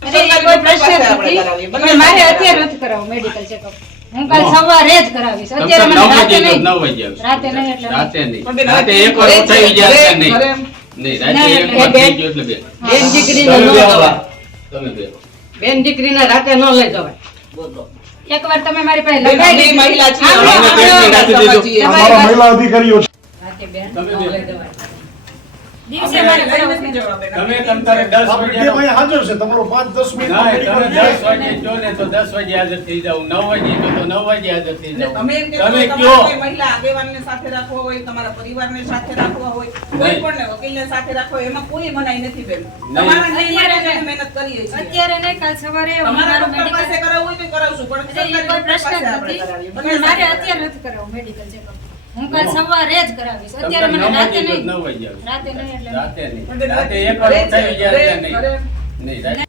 કોઈ પ્રશ્ન નથી. પણ મારે અત્યારે નથી કરાવવું મેડિકલ ચેકઅપ. હું કાલ સવારે જ કરાવીશ. અત્યારે મને રાતે નહીં. રાતે નહીં એટલે રાતે નહીં. રાતે એક વાર ઉઠાઈ જાય નહીં. નહીં રાતે એક વાર થઈ ગયો એટલે બે. બેન દીકરીને ન જવાય. તમે બે. બેન દીકરીને રાતે ન લઈ જવાય. બોલો. એકવાર તમે મારી પાસે લગાડી મહિલા છીએ. અમારા મહિલા અધિકારીઓ રાતે બેન ન તમે બે. લઈ જવાય. દિવસે મારે કરાવવું છે. તમે કંટાળે 10 વાગ્યા ભાઈ હાજર છે તમારો 5-10 મિનિટ ના તમે 10 વાગે જો ને તો 10 વાગે હાજર થઈ જાવ. 9 વાગે જો તો 9 વાગે હાજર થઈ જાવ. તમે એમ કહેશો તમે કે કયો તમારે મહિલા આગેવાનને સાથે રાખવો હોય, તમારા પરિવારને સાથે રાખવા હોય, કોઈ પણ વકીલને સાથે રાખવો હોય, એમાં કોઈ મનાઈ નથી બેન. તમારા ન્યાય માટે અમે મહેનત કરીએ છીએ. અત્યારે નહીં, કાલ સવારે હું તમારા મારું ડોક્ટર પાસે મેડિકલ કરાવવું હોય તો કરાવશું, પણ સરકારી કોઈ ડોક્ટર પ્રશ્ન પાસે આપણે નથી. કરાવીએ. પણ મારે અત્યારે નથી કરાવવું મેડિકલ ચેકઅપ. હું કાલ સવારે જ કરાવીશ. અત્યારે મને રાતે નહીં. 9 વાગે રાતે નહીં એટલે રાતે નહીં. રાતે એક વાર ઉઠાઈ જાય એટલે નહીં. નહીં રાતે